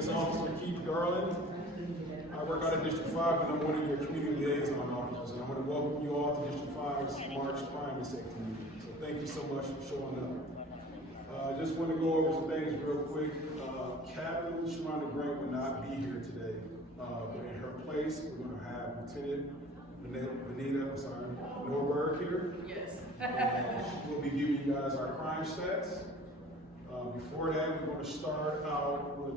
is Officer Keith Garland. I work out of District 5, and I'm one of your community liaison officers. And I want to welcome you all to District 5's March Crime and Safety Meeting. So thank you so much for showing up. I just want to go over some things real quick. Captain Sharonda Grant will not be here today. But in her place, we're going to have Lieutenant Norberg here. Yes. She will be giving you guys our crime stats. Before that, we're going to start out with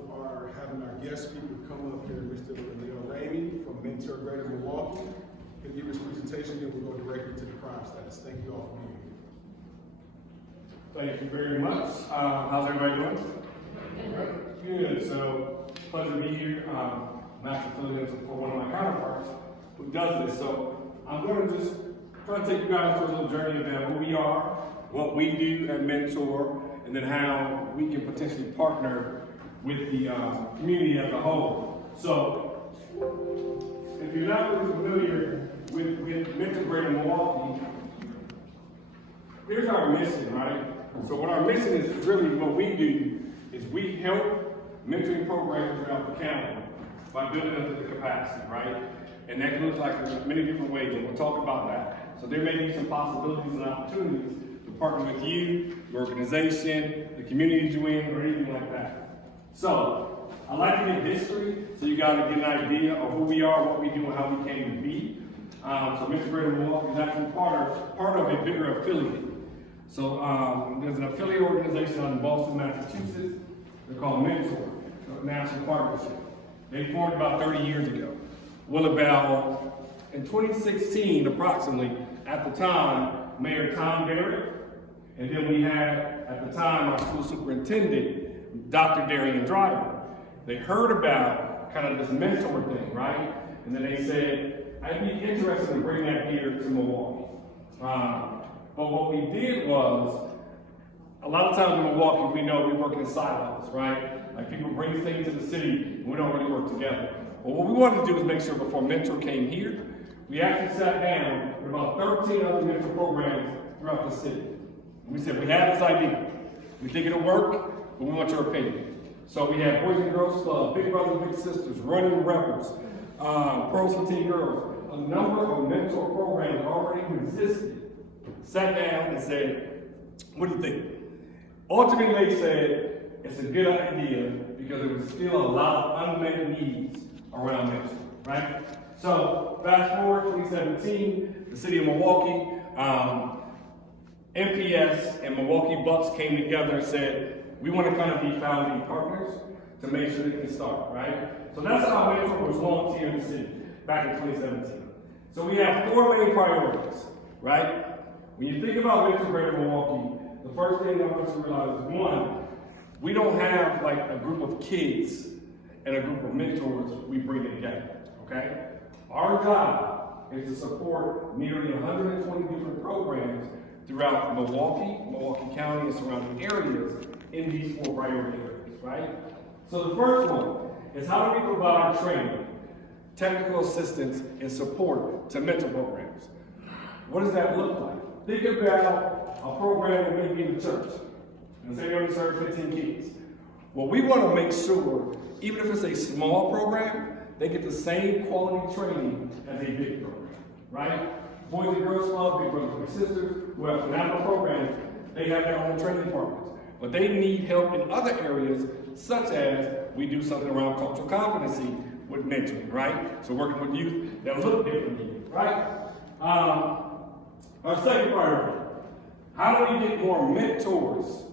having our guest speaker come up here, Mr. Neil Ramey from Mentor Greater Milwaukee. He'll give his presentation, then we'll go directly to the crime stats. Thank you all for being here. Thank you very much. How's everybody doing? Good. So, pleasure to be here. I'm actually filling in for one of my counterparts who does this. So, I'm going to just try to take you guys through a little journey about who we are, what we do at Mentor, and then how we can potentially partner with the community as a whole. So, if you're not really familiar with Mentor Greater Milwaukee, here's our mission, right? So what our mission is really what we do is we help mentoring programs throughout the county by building up to the capacity, right? And that looks like in many different ways, and we'll talk about that. So there may be some possibilities and opportunities to partner with you, your organization, the communities you're in, or anything like that. So I like to give history so you guys get an idea of who we are, what we do, and how we came to be. So Mentor Greater Milwaukee is actually part of a bigger affiliate. So there's an affiliate organization out in Boston, Massachusetts. They're called Mentor, a national partnership. They formed about 30 years ago. Well, about in 2016, approximately, at the time, Mayor Tom Barrett, and then we had, at the time, our school superintendent, Dr. Darian Driver. They heard about kind of this mentor thing, right? And then they said, I'd be interested in bringing that here to Milwaukee. But what we did was, a lot of times in Milwaukee, we know we work in silos, right? Like people bring things to the city, and we don't really work together. Well, what we wanted to do was make sure before Mentor came here, we actually sat down with about 13 other mentor programs throughout the city. And we said, we have this idea. We think it'll work, but we want your opinion. So we have Boys and Girls Club, Big Brothers, Big Sisters, Running Rebels, Pros for Teen Girls, a number of mentor programs already existed. Sat down and said, what do you think? Ultimately, they said, it's a good idea because there was still a lot of unmet needs around mentoring, right? So, fast forward 2017, the city of Milwaukee, MPS and Milwaukee Bucks came together and said, we want to kind of be founding partners to make sure they can start, right? So that's how Mentor was launched here in the city back in 2017. So we have 4 main priorities, right? When you think about Mentor Greater Milwaukee, the first thing I want you to realize is, one, we don't have like a group of kids and a group of mentors we bring together, okay? Our job is to support nearly 120 different programs throughout Milwaukee County, and surrounding areas in these 4 priority areas, right? So the first one is how do we provide training, technical assistance, and support to mentor programs? What does that look like? Think about a program that may be in the church, and say you only serve 15 kids. Well, we want to make sure, even if it's a small program, they get the same quality training as a big program, right? Boys and Girls Club, Big Brothers and Sisters, who have phenomenal programs, they have their own training departments. But they need help in other areas, such as we do something around cultural competency with mentoring, right? So working with youth that look different than you, right? Our second priority, how do we get more mentors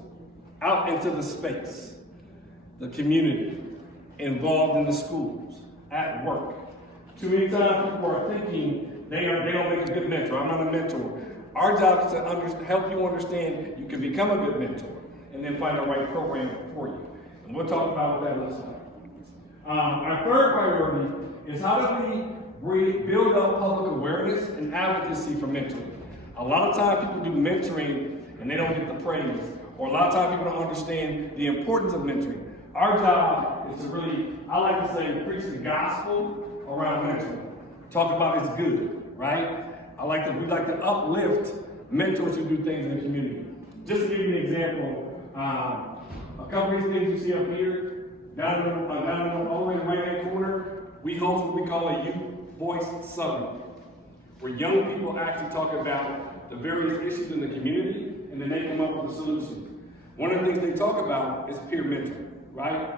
out into the space, the community, involved in the schools, at work? Too many times people are thinking they don't make a good mentor. I'm not a mentor. Our job is to help you understand you can become a good mentor and then find the right program for you. And we'll talk about what that looks like. Our third priority is how do we build up public awareness and advocacy for mentoring? A lot of times people do mentoring and they don't get the praise. Or a lot of times people don't understand the importance of mentoring. Our job is to really, I like to say, preach the gospel around mentoring. Talk about it's good, right? We like to uplift mentors who do things in the community. Just to give you an example, a couple of these things you see up here, down in Voice Summit, where young people actually talk about the various issues in the community, and then they come up with a solution. One of the things they talk about is peer mentoring, right?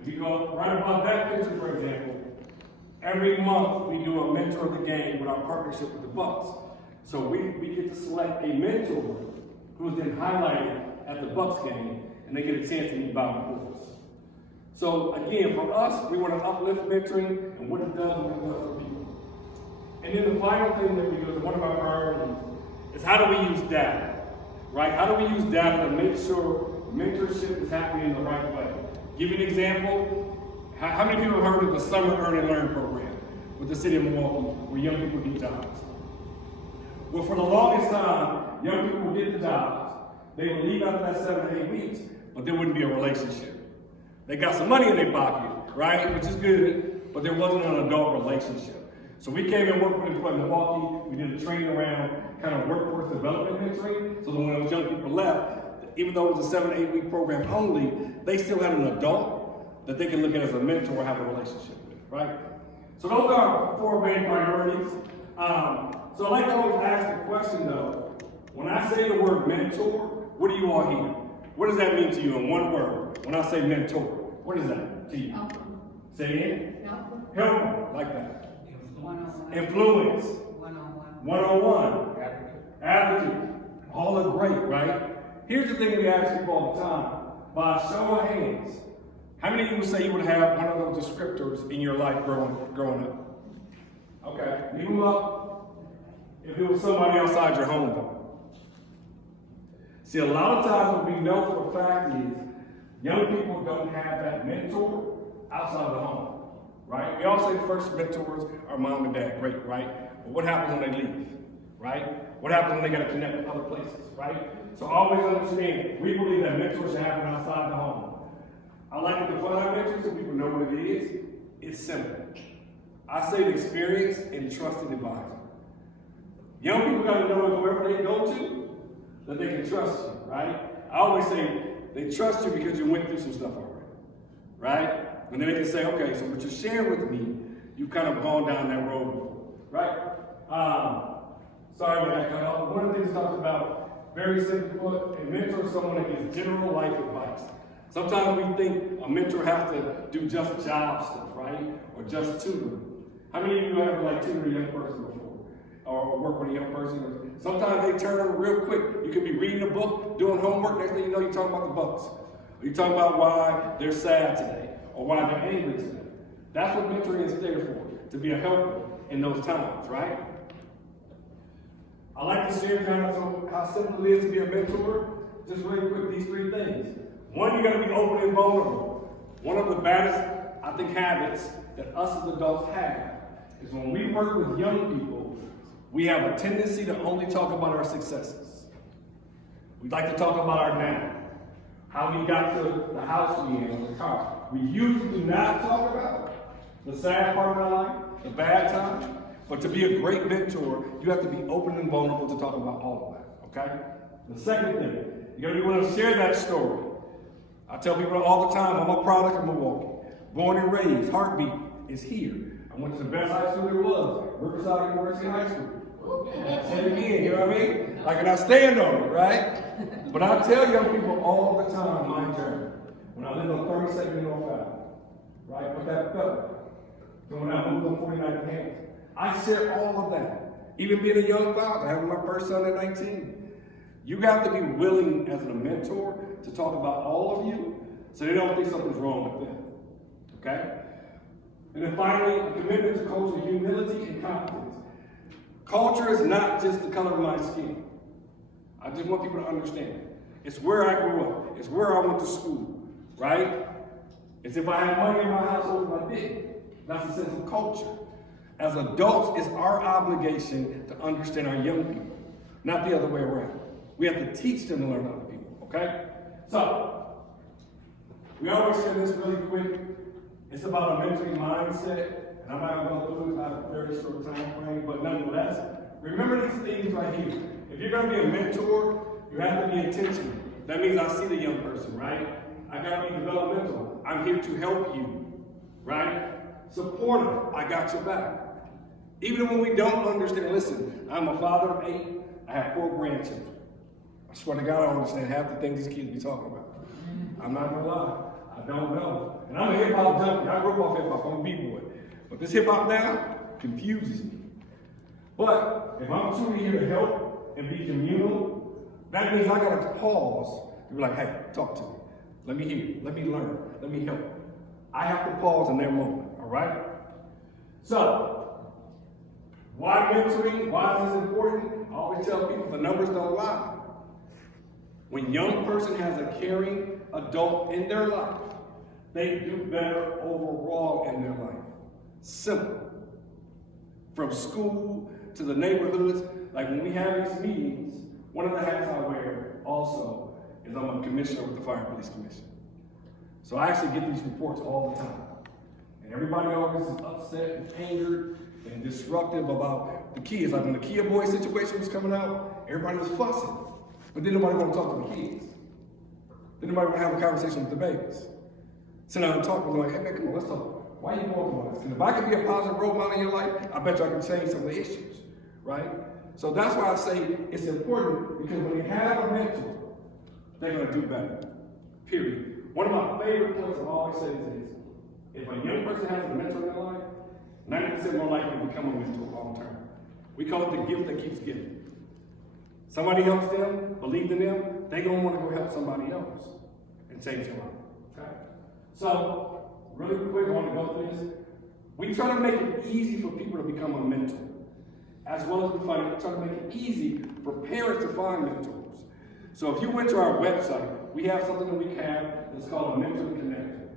If you go right above that picture, for example, every month we do a mentor of the game with our partnership with the Bucks. So we get to select a mentor who is then highlighted at the Bucks game, and they get a chance to meet Bob Portis. So again, for us, we want to uplift mentoring and what it does and what it does for people. And then the final thing that we do is one of our priorities is how do we use data, right? How do we use data to make sure mentorship is happening in the right way? Give you an example. How many people have heard of the Summer Earn and Learn program with the city of Milwaukee, where young people get jobs? Well, for the longest time, young people would get the jobs. They would leave after that 7 to 8 weeks, but there wouldn't be a relationship. They got some money in their pocket, right? Which is good, but there wasn't an adult relationship. So we came and worked with them in Milwaukee. We did a training around kind of workforce development mentoring, so that when those young people left, even though it was a 7 to 8 week program only, they still had an adult that they can look at as a mentor or have a relationship with, right? So those are our 4 main priorities. So I'd like to always ask the question though, when I say the word mentor, what do you all hear? What does that mean to you in one word? When I say mentor, what is that to you? Help. Say it again. Help. Help, like that. One-on-one. Influence. One-on-one. One-on-one. Advocate. All are great, right? Here's the thing we ask people all the time. By a show of hands, how many of you would say you would have one of those descriptors in your life growing up? Okay, leave them up. If it was somebody outside your home, though. See, a lot of times what we know for a fact is young people don't have that mentor outside the home, right? We all say first mentors are mom and dad, great, right? But what happens when they leave, right? What happens when they got to connect with other places, right? So always understand, we believe that mentors should happen outside the home. I like to define mentors so people know what it is. It's simple. I say experience and trusted advisor. Young people got to know whoever they go to, that they can trust you, right? I always say they trust you because you went through some stuff already, right? And then they can say, okay, so what you're sharing with me, you've kind of gone down that road before, right? Sorry about that, Kyle. One of the things it talks about, very simple, a mentor is someone that gives general life advice. Sometimes we think a mentor has to do just job stuff, right? Or just tutoring. How many of you have like tutored a young person before? Or work with a young person? Sometimes they turn real quick. You could be reading a book, doing homework, next thing you know, you're talking about the Bucks. Or you're talking about why they're sad today, or why they're angry today. That's what mentoring is there for, to be a helper in those times, right? I like to share kind of how simple it is to be a mentor. Just really quick, these 3 things. One, you got to be open and vulnerable. One of the baddest, I think, habits that us as adults have is when we work with young people, we have a tendency to only talk about our successes. We'd like to talk about our now, how we got to the house we in, or the car. We usually do not talk about the sad part of our life, the bad time. But to be a great mentor, you have to be open and vulnerable to talk about all of that, okay? The second thing, you gotta be willing to share that story. I tell people all the time, I'm a product of Milwaukee. Born and raised, heartbeat is here. I went to the best high school there was, Riverside University High School. Say it again, you know what I mean? Like, and I stand on it, right? But I tell young people all the time my journey. When I lived on 32nd North Avenue, right? What that felt. Then when I moved on 49th Campus. I share all of that. Even being a young father, having my first son at 19. You have to be willing as a mentor to talk about all of you so they don't think something's wrong with them. Okay? And then finally, a commitment to culture, humility, and confidence. Culture is not just the color of my skin. I just want people to understand. It's where I grew up. It's where I went to school, right? It's if I had money in my household, if I didn't. That's a sense of culture. As adults, it's our obligation to understand our young people, not the other way around. We have to teach them to learn other people, okay? So, we always say this really quick. It's about a mentoring mindset, and I'm not going to go through it. I have a very short time frame, but nonetheless, remember these things right here. If you're going to be a mentor, you have to be intentional. That means I see the young person, right? I got to be developmental. I'm here to help you, right? Supportive, I got your back. Even when we don't understand, listen, I'm a father of 8, I have 4 grandchildren. I swear to God, I don't understand half the things these kids be talking about. I'm not gonna lie, I don't know. And I'm a hip hop junkie, I grew up off hip hop, I'm a B-boy. But this hip hop now confuses me. But if I'm truly here to help and be communal, that means I gotta pause and be like, hey, talk to me. Let me hear, let me learn, let me help. I have to pause in their moment, all right? So, why mentoring? Why is this important? I always tell people the numbers don't lie. When a young person has a caring adult in their life, they do better overall in their life. Simple. From school to the neighborhoods, like when we have these meetings, one of the hats I wear also is I'm a commissioner with the Fire and Police Commission. So I actually get these reports all the time. And everybody always is upset and angered and disruptive about the kids. Like when the Kia Boy situation was coming out, everybody was fussing. But then nobody want to talk to the kids. Then nobody want to have a conversation with the babies. Sit down and talk with them like, hey man, come on, let's talk. Why are you going through this? Because if I can be a positive role model in your life, I bet you I can change some of the issues, right? So that's why I say it's important, because when you have a mentor, they're going to do better, period. One of my favorite points I've always said is this: if a young person has a mentor in their life, 90% more likely to become a mentor long term. We call it the gift that keeps giving. Somebody helps them, believe in them, they're going to want to go help somebody else and change their life. Okay? So, really quick, I want to go through this. We try to make it easy for people to become a mentor, as well as we try to make it easy for parents to find mentors. So if you went to our website, we have something that we have that's called a Mentor Connector.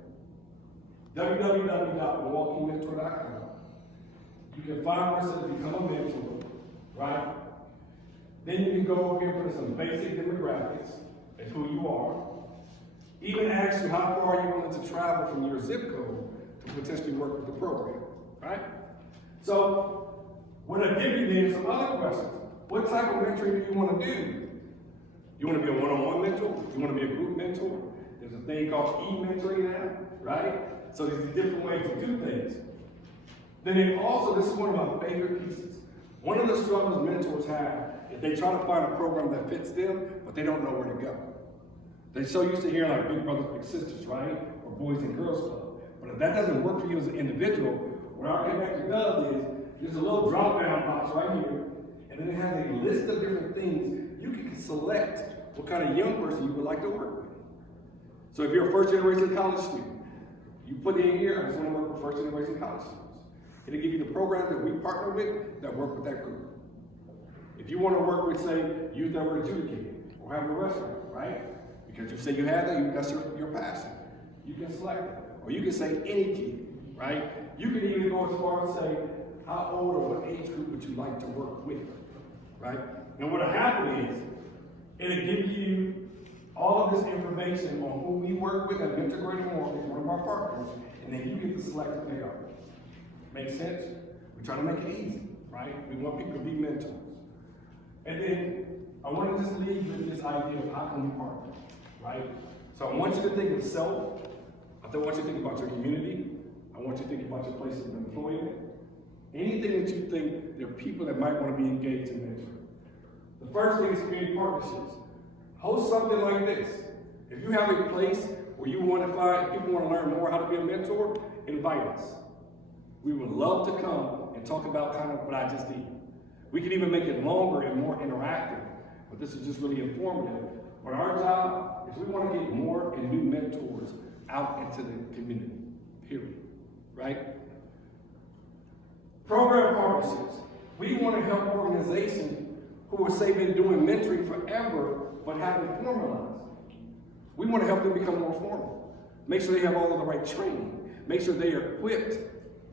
www.milwaukeementor.com. You can find where it says become a mentor, right? Then you can go over here and put some basic demographics as who you are. Even ask you how far you willing to travel from your zip code to potentially work with the program, right? So, what I give you then is some other questions. What type of mentoring do you want to do? You want to be a one-on-one mentor? You want to be a group mentor? There's a thing called e-mentoring now, right? So there's different ways to do things. Then also, this is one of my favorite pieces. One of the struggles mentors have is they try to find a program that fits them, but they don't know where to go. They're so used to hearing like Big Brothers, Big Sisters, right? Or Boys and Girls Club. But if that doesn't work for you as an individual, what our connector does is there's a little drop-down box right here, and then it has a list of different things. You can select what kind of young person you would like to work with. So if you're a first-generation college student, you put in here, I just want to work with first-generation college students. It'll give you the programs that we partner with that work with that group. If you want to work with, say, youth that were adjudicated or have a restaurant, right? Because you say you have that, that's your passion. You can select that. Or you can say any kid, right? You can even go as far as say, how old or what age group would you like to work with, right? And what'll happen is, it'll give you all of this information on who we work with at Integrated Milwaukee, one of our partners, and then you get to select who they are. Make sense? We try to make it easy, right? We want people to be mentors. And then I want to just leave with this idea of how can we partner, right? So I want you to think of self. I want you to think about your community. I want you to think about your place of employment. Anything that you think there are people that might want to be engaged in mentoring. The first thing is community partnerships. Host something like this. If you have a place where you want to find people want to learn more how to be a mentor, invite us. We would love to come and talk about kind of what I just did. We can even make it longer and more interactive, but this is just really informative. But our job is we want to get more and new mentors out into the community, period, right? Program partnerships. We want to help organizations who are, say, been doing mentoring forever, but haven't formalized. We want to help them become more formal. Make sure they have all of the right training. Make sure they are equipped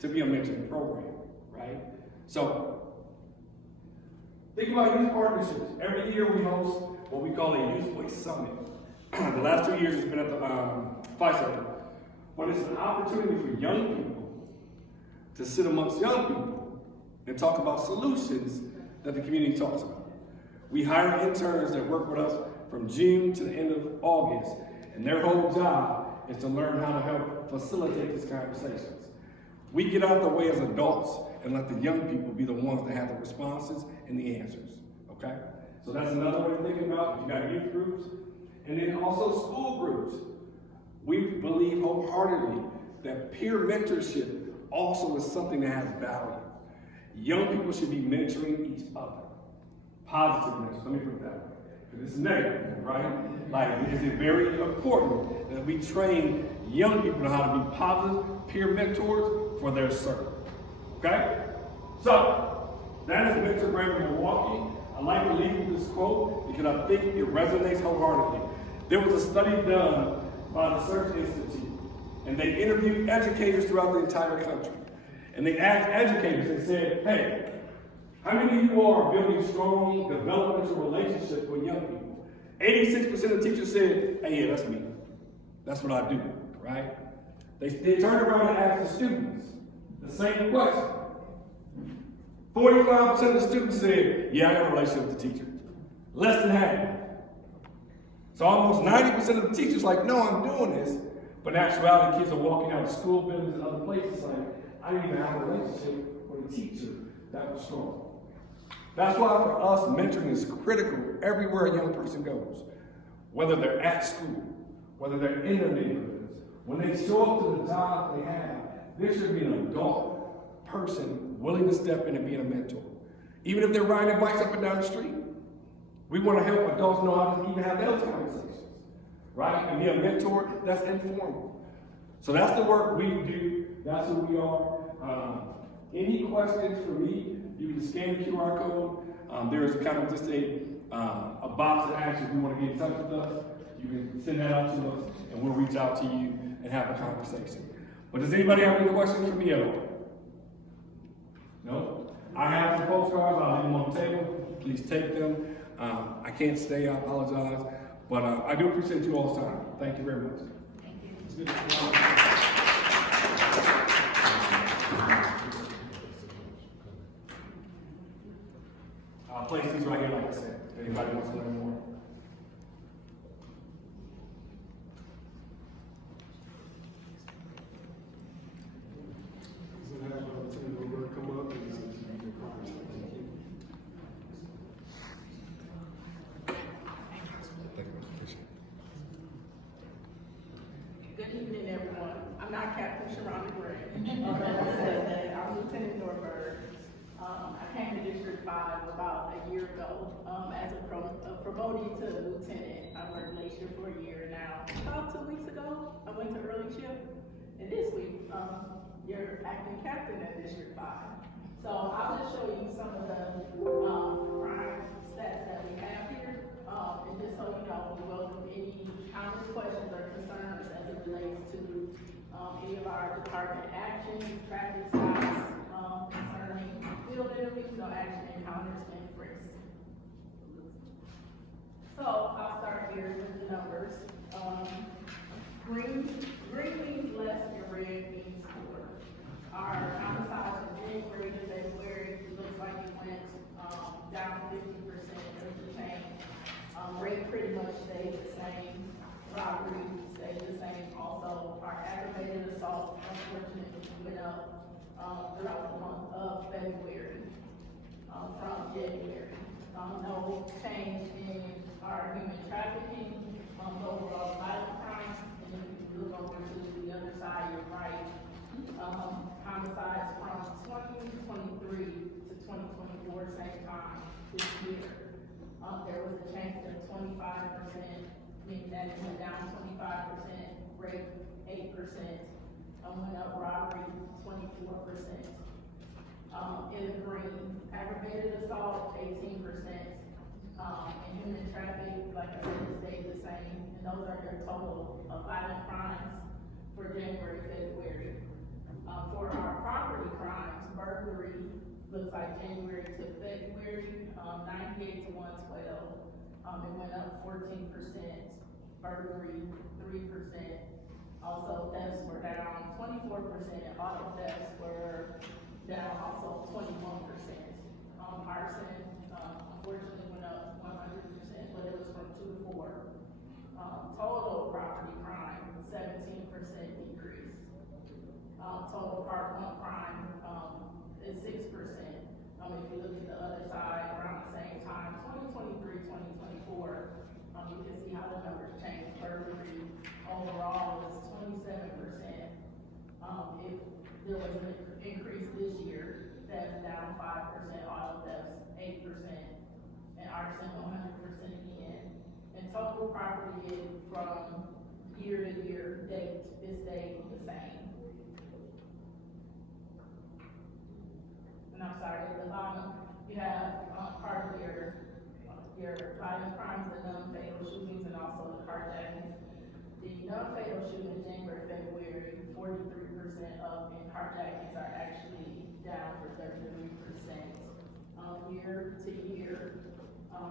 to be a mentoring program, right? So, think about youth partnerships. Every year we host what we call a Youth Voice Summit. The last 2 years it's been at the Phi Center. But it's an opportunity for young people to sit amongst young people and talk about solutions that the community talks about. We hire interns that work with us from June to the end of August, and their whole job is to learn how to help facilitate these conversations. We get out of the way as adults and let the young people be the ones that have the responses and the answers, okay? So that's another way to think about it. If you got youth groups, and then also school groups. We believe wholeheartedly that peer mentorship also is something that has value. Young people should be mentoring each other. Positive mentorship, let me put it that way. Because it's negative, right? Like, is it very important that we train young people on how to be positive peer mentors for their circle, okay? So, that is Mentor Brand in Milwaukee. I like to leave with this quote because I think it resonates wholeheartedly. There was a study done by the Search Institute, and they interviewed educators throughout the entire country. And they asked educators, they said, hey, how many of you are building strong developmental relationships with young people? 86% of teachers said, hey, yeah, that's me. That's what I do, right? They turned around and asked the students the same question. 45% of the students said, yeah, I got a relationship with the teacher. Less than half. So almost 90% of the teachers like, no, I'm doing this. But in actuality, kids are walking out of school buildings and other places like, I didn't even have a relationship with a teacher that was strong. That's why for us, mentoring is critical everywhere a young person goes. Whether they're at school, whether they're in their neighborhoods, when they show up to the job they have, there should be an adult person willing to step in and be a mentor. Even if they're riding their bikes up and down the street. We want to help adults know how to even have those conversations, right? And be a mentor that's informal. So that's the work we do. That's who we are. Any questions for me, you can scan the QR code. There is kind of just a box that asks if you want to get in touch with us. You can send that out to us, and we'll reach out to you and have a conversation. But does anybody have any questions for me at all? No? I have some postcards. I'll leave them on the table. Please take them. I can't stay. I apologize. But I do appreciate you all's time. Thank you very much. Thank you. I'll place these right here, like I said, if anybody wants to learn more. Come up and Good evening, everyone. I'm not Captain Sharonda Gray. I'm Lieutenant Norberg. I came to District 5 about a year ago as a promotee to lieutenant. I worked late shift for a year now. About 2 weeks ago, I went to early shift. And this week, you're acting captain at District 5. So I'll just show you some of the crime stats that we have here. And just so you know, we welcome any comments, questions, or concerns as it relates to any of our department actions, traffic stops, concerning field interviews, no action encounters, and frisks. So I'll start here with the numbers. Green means less and red means more. Our homicides from January to February, it looks like it went down 50% of the change. Rate pretty much stayed the same. Robbery stayed the same. Also, our aggravated assault, unfortunately, went up throughout the month of February from January. No change in our human trafficking, overall violent crimes, and if you look over to the other side, you're right. Homicides from 2023 to 2024, same time this year. There was a change of 25%, meaning that it went down 25%, rape 8%, went up robbery 24%. In the green, aggravated assault 18%, and human trafficking, like I said, it stayed the same, and those are your total of violent crimes for January, February. For our property crimes, burglary looks like January to February, 98 to 112. It went up 14%, burglary 3%. Also, thefts were down 24%. Auto thefts were down also 21%. Arson, unfortunately, went up 100%, but it was from 2 to 4. Total property crime, 17% decrease. total one crime, is 6%. If you look at the other side, around the same time, 2023, 2024, you can see how the numbers change. Burglary overall was 27%. If there was an increase this year, that's down 5%, auto thefts 8%, and arson 100% again. And total property from year to year date is staying the same. And I'm sorry, at the bottom, you have, part of your violent crimes, the non-fatal shootings, and also the carjackings. The non-fatal shooting in January, February, 43% up, and carjackings are actually down for 33%. Year to year,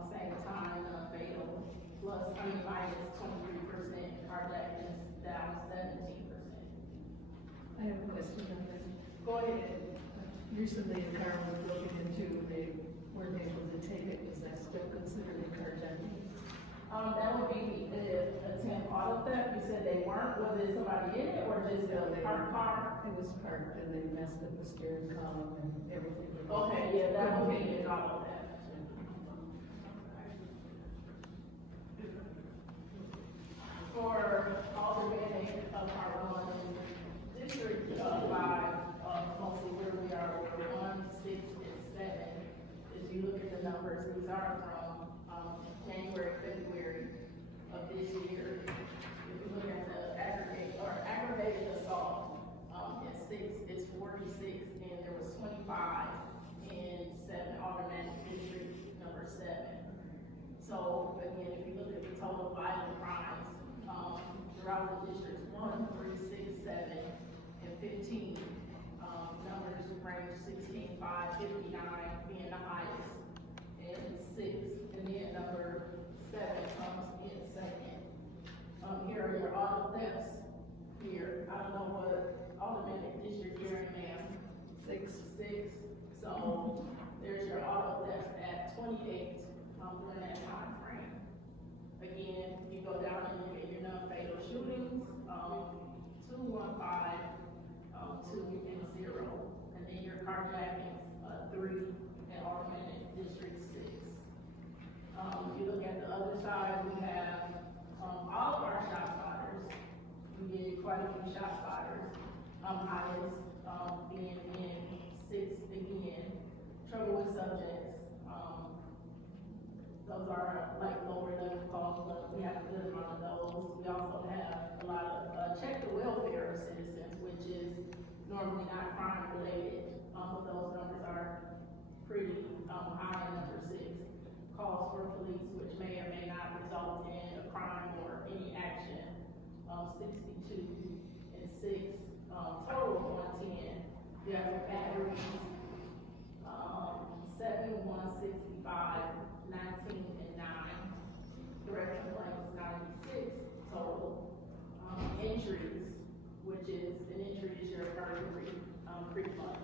same time, non-fatal, minus 23%, carjackings down 17%. I have a question on this. Go ahead. Recently, a car was broken into, they weren't able to take it, is that still considered a carjacking? That would be the attempt auto theft. You said they weren't, was it somebody in it or just the parked car? It was parked and they messed up the steering column and everything. Okay, yeah, that would be an auto theft. For Alderman of Part 1, District 5, mostly where we are, over 1, 6, and 7. If you look at the numbers, these are from January, February of this year. If you look at the aggravated assault, at 6 is 46, and there was 25 in 7 automatic district number 7. So again, if you look at the total violent crimes, throughout the districts 1, 3, 6, 7, and 15, numbers range 16, 5, 59 being the highest, and 6, and then number 7 comes in second. Here are your auto thefts. Here, I don't know what automatic district you're in, ma'am. 6. So there's your auto theft at 28 during that time frame. Again, you go down and look at your non-fatal shootings, 2, 1, 5, 2, and 0. And then your carjackings, 3, and automatic district 6. If you look at the other side, we have, all of our shot spotters. We did quite a few shot spotters. Highest, being in 6 again. Trouble with subjects, those are like lower level calls, but we have a good amount of those. We also have a lot of check the welfare of citizens, which is normally not crime related, but those numbers are pretty high. Number 6, calls for police, which may or may not result in a crime or any action, 62 and 6, total of 110. You have batteries, 7, 165, 19, and 9. Direct complaints, 96 total. Entries, which is, an entry is your burglary, pretty much.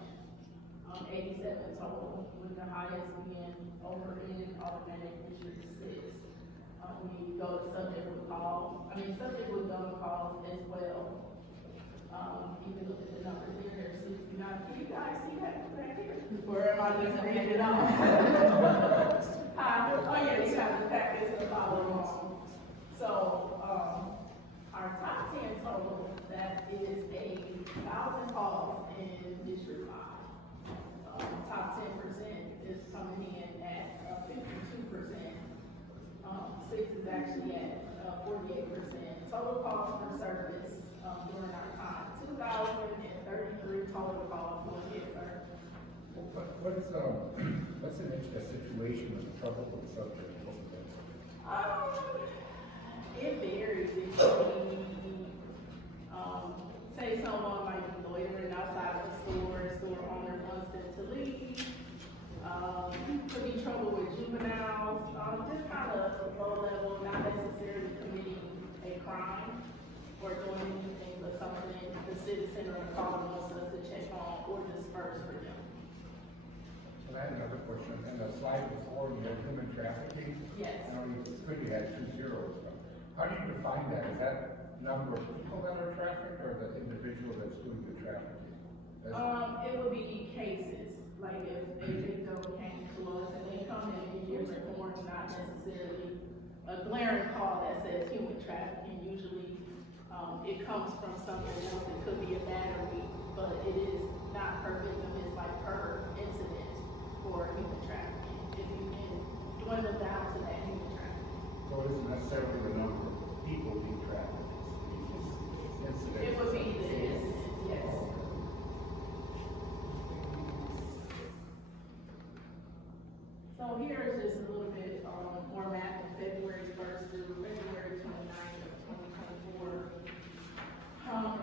87 total, with the highest being over in automatic district 6. When you go to subject with gun calls as well. You can look at the numbers here, there's 69. Can you guys see that back here? Or am I just reading it off? Oh yeah, you have the packets to follow along. So, our top 10 total, that is 1,000 calls in District 5. Top 10% is coming in at 52%. 6 is actually at 48%. Total calls for service during our time, 2,033 total calls for service. What's a situation with trouble with the subject? It varies. It could be, say someone might be loitering outside of the store owner wants them to leave. Could be trouble with juveniles, just kind of low level, not necessarily committing a crime or doing anything, but something the citizen or the caller wants us to check on or disperse for them. So I had another question. In the slide before, you had human trafficking. Yes. I know it's good you had 2 zeros. How do you define that? Is that number of people that are trafficked or the individual that's doing the trafficking? not necessarily a glaring call that says human trafficking. Usually, it comes from something else. It could be a battery, but it is not per victim, it's like per incident for human trafficking. If you can dwindle down to that human trafficking. So it isn't necessarily the number of people being trafficked, it's incidents. It would be the incidents, yes. So here is just a little bit more map of February 1st through February 29th of 2024.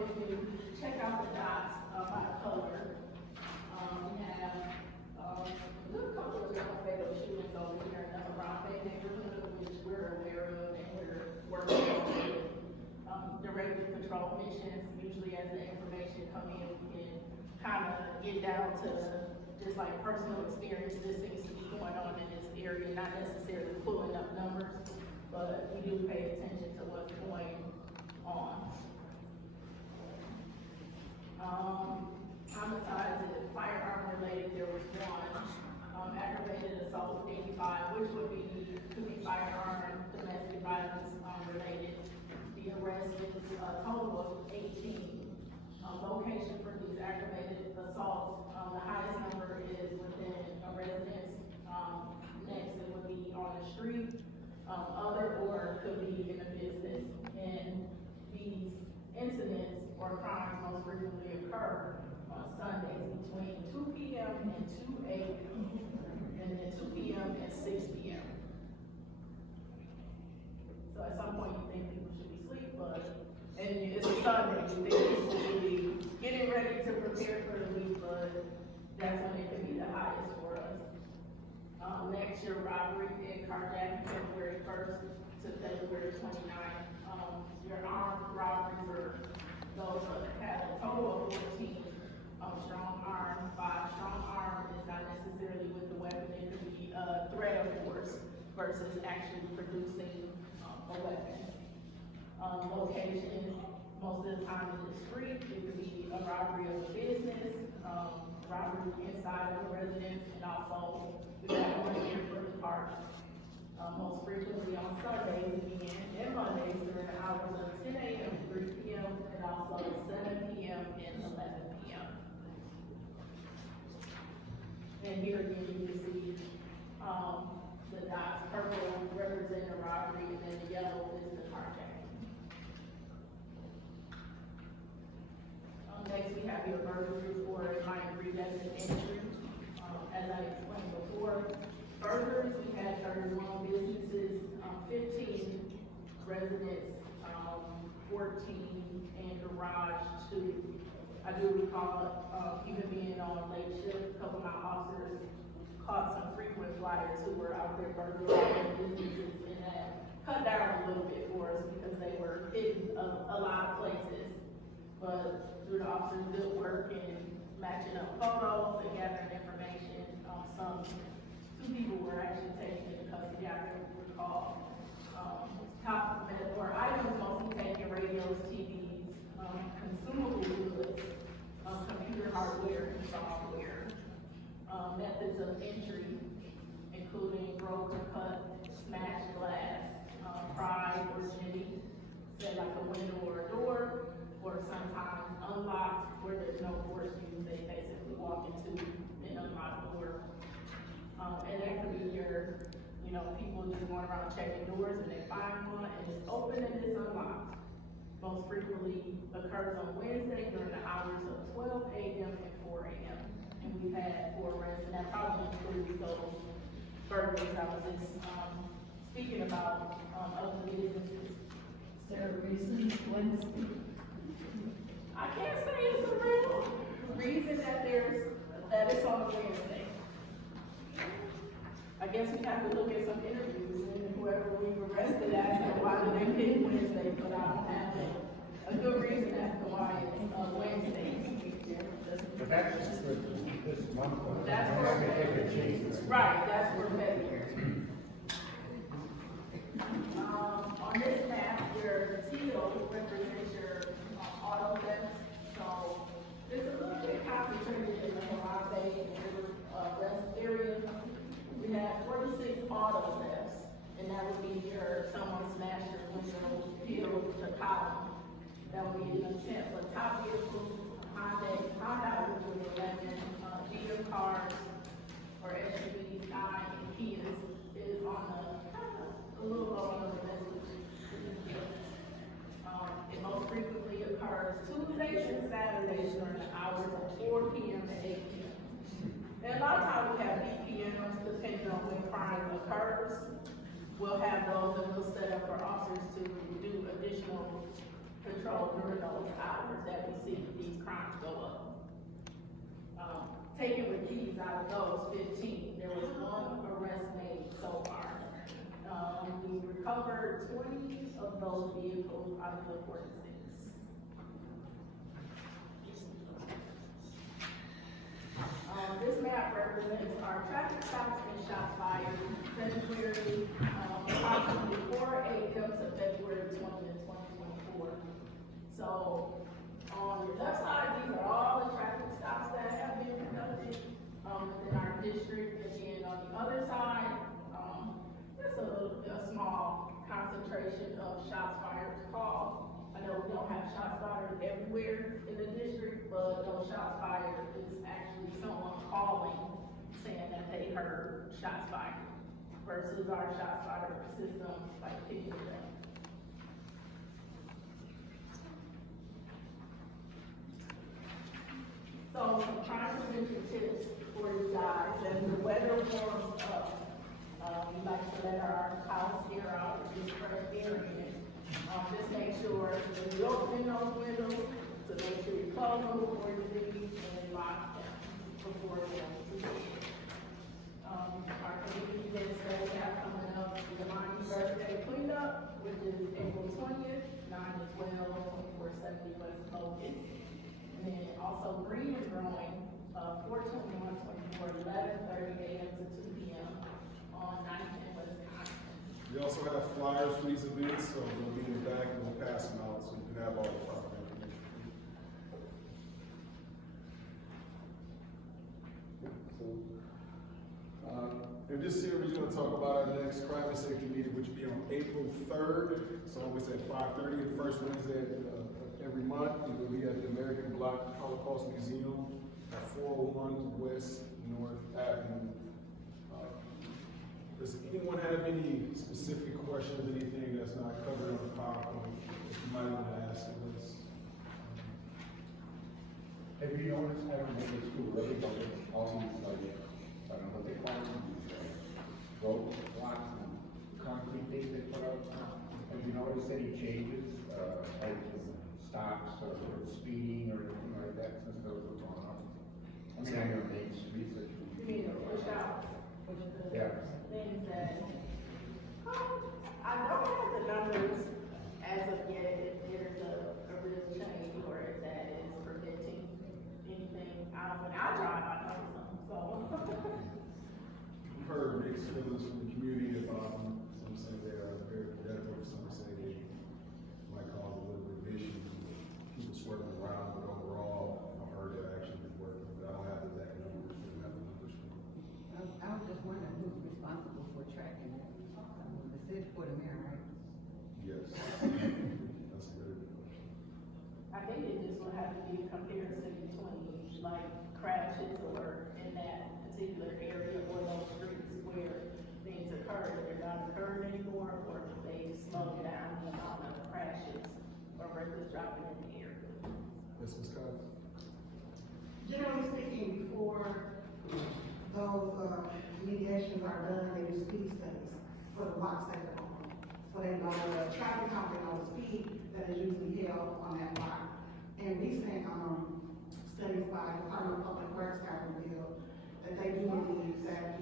If you check out the dots by color, we have a good couple of young fatal shootings over here in the Harambe neighborhood, which we're aware of and we're working on with directed patrol missions. Usually as the information come in, we can kind of get down to just like personal experience. This seems to be going on in this area, not necessarily pulling up numbers, but we do pay attention to what's going on. Homicides and firearm related, there was one. Aggravated assault 85, which could be firearm, domestic violence related. The arrest is a total of 18. Location for these aggravated assaults, the highest number is within a residence. Next, it would be on the street, other or could be in a business. And these incidents or crimes most frequently occur on Sundays between 2 p.m. and 2 a.m. and then 2 p.m. and 6 p.m. So at some point you think people should be asleep, and it's a Sunday, you think people should be getting ready to prepare for the week, but that's when it can be the highest for us. Next year, robbery and carjacking, February 1st to February 29th. Your armed robberies are those that have a total of 14. Strong arm, 5. Strong arm is not necessarily with the weapon, it could be a threat of force versus actually producing a weapon. Location, most of the time in the street, it could be a robbery of a business, robbery inside of a residence, and also we have one here for the park. Most frequently on Sundays again, and Mondays during the hours of 10 a.m. to 3 p.m. and also 7 p.m. and 11 p.m. And here again, you can see the dots. Purple represent a robbery, and then the yellow is the carjacking. Next, we have your burglaries, or it might read as an entry. As I explained before, burglaries, we had 31 businesses, 15 residents, 14 and garage 2. I do recall, even being on late shift, a couple of my officers caught some frequent flyers who were out there burglarizing businesses, and that cut down a little bit for us because they were hidden a lot of places. But through the officers' good work and matching up photos and gathering information, two people were actually taken into custody. I can recall top or items mostly taken: radios, TVs, consumable goods, computer hardware and software. Methods of entry, including broken, cut, smashed glass, pry or jimmy, say like a window or a door, or sometimes unlocked where there's no force used. They basically walk into an unlocked door. And that could be your, people just going around checking doors and they find one and it's open and it's unlocked. Most frequently occurs on Wednesday during the hours of 12 a.m. and 4 a.m. And we've had 4 arrests, and that probably includes those burglaries I was just speaking about other businesses. Is there a reason Wednesday? I can't say it's a real reason that it's on Wednesday. I guess we have to look at some interviews, and whoever we've arrested asked them why did they pick Wednesday, but I don't have a good reason as to why it's Wednesday. But that's just for this month, though. That's We're for not gonna take a change. Right, that's for February. On this map, your teal represents your auto thefts. So it's a little bit concentrated in the Harambe and River West area. We have 46 auto thefts first, we'll have those and we'll set up for officers to do additional patrol during those hours that we see these crimes go up. Taking the keys out of those 15, there was one arrest made so far. We recovered 20 of those vehicles out of the 46. This map represents our traffic stops and shots fired February, approximately 4 a.m. to February 20th, 2024. So, on the left side, these are all the traffic stops that have been conducted, within our district. Again, on the other side, there's a small concentration of shots fired calls. I know we don't have shots fired everywhere in the district, but those shots fired is actually someone calling saying that they heard shots fired versus our shots fired system like picking it up. So some crime prevention tips for you guys as the weather warms up. We like to let our house air out and just fresh air in. Just make sure when you open those windows, to make sure you close them before you leave and lock them before going to bed. Our community events that we have coming up, the Monty birthday cleanup, which is April 20th, 9 to 12, 2470 West Focus. And then also green and growing, 4/21/24, 11:30 a.m. to 2 p.m. on 9th and Wisconsin. We also have flyers for these events, so we'll be in the back and we'll pass them out so you can have all the proper information. In this series, we're going to talk about our next crime and safety meeting, which will be on April 3rd. It's always at 5:30, the first Wednesday of every month. It will be at the American Black Holocaust Museum at 401 West North Avenue. Does anyone have any specific questions, anything that's not covered on the PowerPoint that you might want to ask us? Have you noticed how when it's too early, but all these, like, I don't know what they call them, road blocks and concrete things they put up? Have you noticed any changes, like stops or speeding or anything like that since those were going up? I mean, I know main streets that You mean the push out? yeah. Things that, I don't have the numbers as of yet, if there's a real change or if that is preventing anything. When I drive, I know some, so. We've heard mixed feelings from the community about them. Some say they are very productive, some say they might cause a little bit of issue. People swerving around, but overall, I've heard that actually been working, but I don't have the exact numbers. We don't have the numbers for them. I was just wondering who's responsible for tracking it. The city for the mayor, right? Yes. That's a very good question. I think it just will have to be a comparison between like crashes or in that particular area or those streets where things occur, that they're not occurring anymore, or they slow down the amount of crashes or versus dropping in the air. Yes, Ms. Cox? Generally speaking, before those mediations are done, they do speed studies for the blocks that they're on. So they know the traffic count, they know the speed that is usually held on that block. And recent studies by Department of Public Works have revealed that they do believe that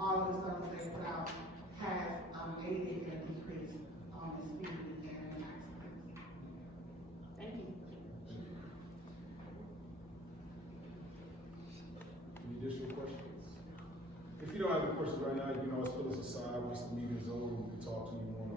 all of the stuff that they put out has aided in a decrease in speed and accidents. Thank you. Any additional questions? If you don't have any questions right now, you can always put us aside once the meeting is over. We can talk to you more